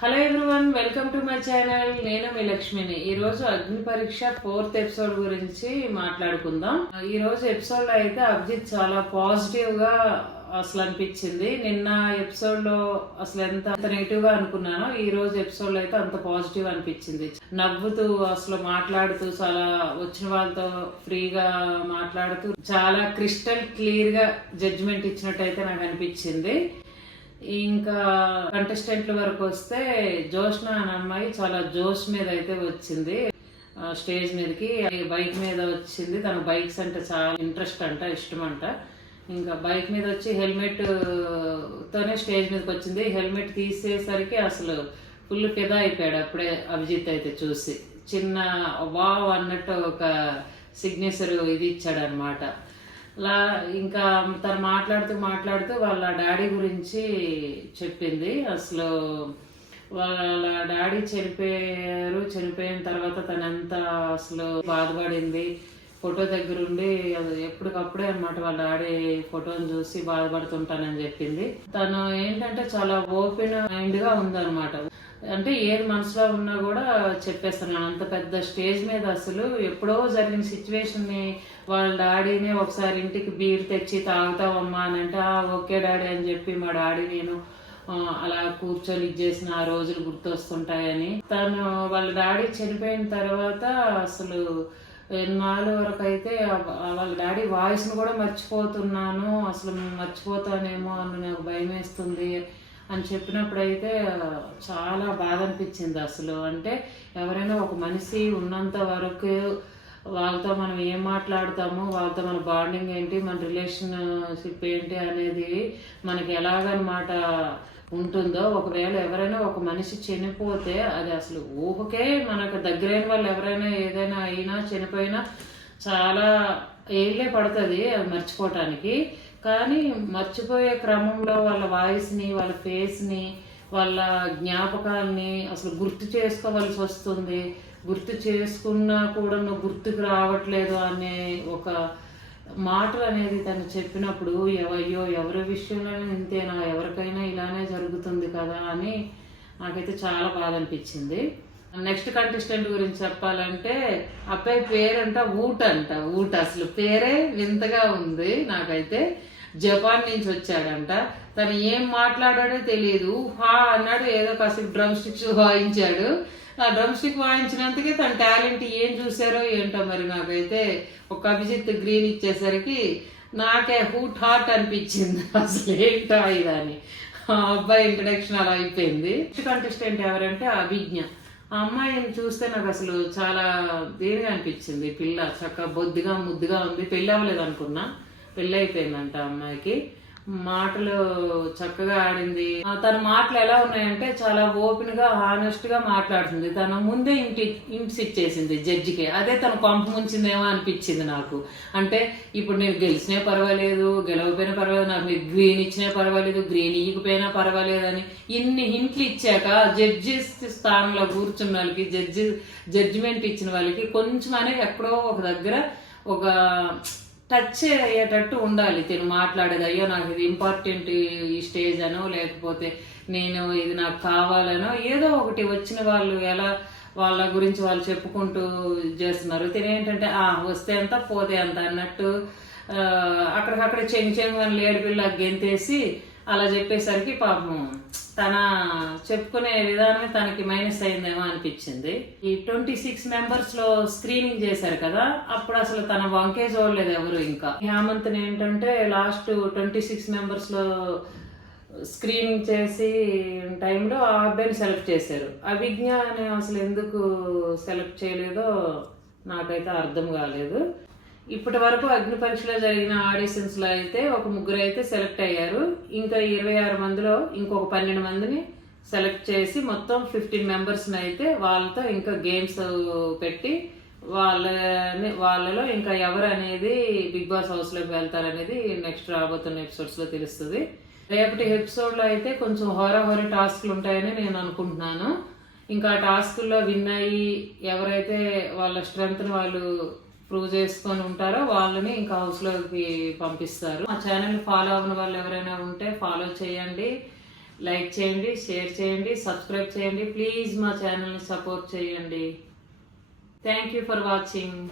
Hello everyone, welcome to my channel. నేను మీ లక్ష్మిని. ఈ రోజు అగ్ని పరీక్ష 4th ఎపిసోడ్ గురించి మాట్లాడుకుందాం. ఈ రోజు ఎపిసోడ్ లో అయితే అభిజిత్ చాలా పాజిటివ్ గా అసలు అనిపించింది. నిన్న ఎపిసోడ్ లో అసలు ఎంత నెగిటివ్ గా అనుకున్నానో ఈ రోజు ఎపిసోడ్ లో అయితే అంత పాజిటివ్ అనిపించింది. నవ్వుతూ అసలు మాట్లాడుతూ చాలా వచ్చిన వాళ్ళతో ఫ్రీగా మాట్లాడుతూ చాలా క్రిస్టల్ క్లియర్ గా జడ్జిమెంట్ ఇచ్చినట్టు అయితే నాకు అనిపించింది. ఇంకా కంటెస్టెంట్ల వరకు వస్తే జోష్న అనే అమ్మాయి చాలా జోష్ మీద అయితే వచ్చింది. స్టేజ్ మీదకి బైక్ మీద వచ్చింది. తన బైక్స్ అంటే చాలా ఇంట్రెస్ట్ అంట, ఇష్టం అంట. ఇంకా బైక్ మీద వచ్చి హెల్మెట్ తోనే స్టేజ్ మీదకి వచ్చింది. హెల్మెట్ తీసేసరికి అసలు ఫుల్ ఫిదా అయిపోయాడు అప్పుడే అభిజిత్ అయితే చూసి. చిన్న వావ్ అన్నట్టు ఒక సిగ్నేచర్ ఇది ఇచ్చాడు అనమాట. ఇంకా తను మాట్లాడుతూ వాళ్ళ డాడీ గురించి చెప్పింది. అసలు వాళ్ళ డాడీ చనిపోయిన తర్వాత తనంత అసలు బాధపడింది. ఫోటో దగ్గరుండి ఎప్పటికప్పుడే అనమాట వాళ్ళ డాడీ ఫోటోని చూసి బాధపడుతుంటానని చెప్పింది. తను ఏంటంటే చాలా ఓపెన్ మైండ్ గా ఉందన్నమాట. అంటే ఏది మనసులో ఉన్నా కూడా చెప్పేస్తున్నాను. అంత పెద్ద స్టేజ్ మీద అసలు ఎప్పుడో జరిగిన సిచ్యువేషన్ ని వాళ్ళ డాడీనే ఒకసారి ఇంటికి బీర్ తెచ్చి తాగుతావమ్మా అని అంటే ఓకే డాడీ అని చెప్పి మా డాడీ నేను అలా కూర్చొని ఇచ్చేసిన ఆ రోజులు గుర్తొస్తుంటాయని. తను వాళ్ళ డాడీ చనిపోయిన తర్వాత అసలు ఎన్నాళ్ళ వరకు అయితే వాళ్ళ డాడీ వాయిస్ను కూడా మర్చిపోతున్నాను, అసలు మర్చిపోతానేమో అని నాకు భయం వేస్తుంది అని చెప్పినప్పుడైతే చాలా బాధ అనిపించింది. అసలు అంటే ఎవరైనా ఒక మనిషి ఉన్నంత వరకు వాళ్ళతో మనం ఏం మాట్లాడతాము, వాళ్ళతో మన బాండింగ్ ఏంటి, మన రిలేషన్షిప్ ఏంటి అనేది మనకి ఎలాగనమాట ఉంటుందో. ఒకవేళ ఎవరైనా ఒక మనిషి చనిపోతే అది అసలు ఊహకే మనకు దగ్గరైన వాళ్ళు ఎవరైనా ఏదైనా అయినా చనిపోయినా చాలా ఏళ్ళే పడుతుంది అది మర్చిపోవటానికి. కానీ మర్చిపోయే క్రమంలో వాళ్ళ వాయిస్ని, వాళ్ళ ఫేస్ని, వాళ్ళ జ్ఞాపకాలని అసలు గుర్తు చేసుకోవాల్సి వస్తుంది. గుర్తు చేసుకున్నా కూడా నువ్వు గుర్తుకు రావట్లేదు అనే ఒక మాటలు అనేది తను చెప్పినప్పుడు అయ్యో ఎవరి విషయంలో ఇంతేనా, ఎవరికైనా ఇలానే జరుగుతుంది కదా అని నాకైతే చాలా బాధ అనిపించింది. నెక్స్ట్ కంటెస్టెంట్ గురించి చెప్పాలంటే అబ్బాయి పేరంట ఊట అసలు పేరే వింతగా ఉంది నాకైతే. జపాన్ నుంచి వచ్చాడంట. తను ఏం మాట్లాడాడో తెలియదు. హా అన్నాడు, ఏదో కాసేపు డ్రమ్ స్టిక్స్ వాయించాడు. ఆ డ్రమ్ స్టిక్ వాయించినందుకే తన టాలెంట్ ఏం చూసారో ఏంటో మరి. నాకైతే ఒక అభిజిత్ గ్రీన్ ఇచ్చేసరికి నాకే హూట్ హాట్ అనిపించింది. అసలు ఏంటో ఇదని ఆ అబ్బాయి ఇంట్రడక్షన్ అలా అయిపోయింది. నెక్స్ట్ కంటెస్టెంట్ ఎవరంటే అభిజ్ఞ. ఆ అమ్మాయిని చూస్తే నాకు అసలు చాలా దేనిగా అనిపించింది. పిల్ల చక్కగా బొద్దుగా ముద్దుగా ఉంది. పెళ్ళి అవ్వలేదు అనుకున్నా, పెళ్ళి అయిపోయిందంట అమ్మాయికి. మాటలు చక్కగా ఆడింది. తన మాటలు ఎలా ఉన్నాయంటే చాలా ఓపెన్ గా హానెస్ట్ గా మాట్లాడుతుంది. తను ముందే ఇంప్స్ ఇచ్చేసింది జడ్జికి. అదే తను కొంప ముంచిందేమో అనిపించింది నాకు. అంటే ఇప్పుడు నేను గెలిచినా పర్వాలేదు, గెలవపోయినా పర్వాలేదు, నాకు మీరు గ్రీన్ ఇచ్చినా పర్వాలేదు, గ్రీన్ ఇవ్వకపోయినా పర్వాలేదు అని ఇన్ని హింట్లు ఇచ్చాక జడ్జెస్ స్థానంలో కూర్చున్న వాళ్ళకి, జడ్జిమెంట్ ఇచ్చిన వాళ్ళకి కొంచెం అనేది ఎక్కడో ఒక దగ్గర ఒక టచ్ అయ్యేటట్టు ఉండాలి. తిను మాట్లాడేది అయ్యో నాకు ఇది ఇంపార్టెంట్ ఈ స్టేజ్ అనో, లేకపోతే నేను ఇది నాకు కావాలనో ఏదో ఒకటి వచ్చిన వాళ్ళు ఎలా వాళ్ళ గురించి వాళ్ళు చెప్పుకుంటూ చేస్తున్నారు. తినేంటంటే వస్తే అంత పోతే అంత అన్నట్టు అక్కడికక్కడ చెంగు అని లేడి పిల్ల గెంతేసి అలా చెప్పేసరికి పాపం తన చెప్పుకునే విధానమే తనకి మైనస్ అయిందేమో అనిపించింది. ఈ 26 మెంబర్స్ లో స్క్రీనింగ్ చేశారు కదా, అప్పుడు అసలు తన వంకే చూడలేదు ఎవరు. ఇంకా హేమంత్ ఏంటంటే లాస్ట్ 26 మెంబర్స్ లో స్క్రీనింగ్ చేసి టైంలో ఆ అబ్బాయిని సెలెక్ట్ చేశారు. అభిజ్ఞాని అసలు ఎందుకు సెలెక్ట్ చేయలేదో నాకైతే అర్థం కాలేదు. ఇప్పటి వరకు అగ్ని పరీక్షలో జరిగిన ఆడిషన్స్ లో అయితే ఒక ముగ్గురు అయితే సెలెక్ట్ అయ్యారు. ఇంకా 26 మందిలో ఇంకొక 12 మందిని సెలెక్ట్ చేసి మొత్తం 15 మెంబర్స్ అయితే వాళ్ళతో ఇంకా గేమ్స్ పెట్టి వాళ్ళలో ఇంకా ఎవరు అనేది బిగ్ బాస్ హౌస్ లోకి వెళ్తారనేది నెక్స్ట్ రాబోతున్న ఎపిసోడ్స్ లో తెలుస్తుంది. రేపటి ఎపిసోడ్ లో అయితే కొంచెం హోరీ టాస్క్లు ఉంటాయని నేను అనుకుంటున్నాను. ఇంకా టాస్కుల్లో విన్ అయ్యి ఎవరైతే వాళ్ళ స్ట్రెంగ్త్ వాళ్ళు ప్రూవ్ చేసుకొని ఉంటారో వాళ్ళని ఇంకా హౌస్లోకి పంపిస్తారు. మా ఛానల్ ఫాలో అవ్వని వాళ్ళు ఎవరైనా ఉంటే ఫాలో చేయండి. లైక్ చేయండి, షేర్ చేయండి, సబ్స్క్రైబ్ చేయండి. ప్లీజ్ మా ఛానల్ని సపోర్ట్ చేయండి. Thank you for watching.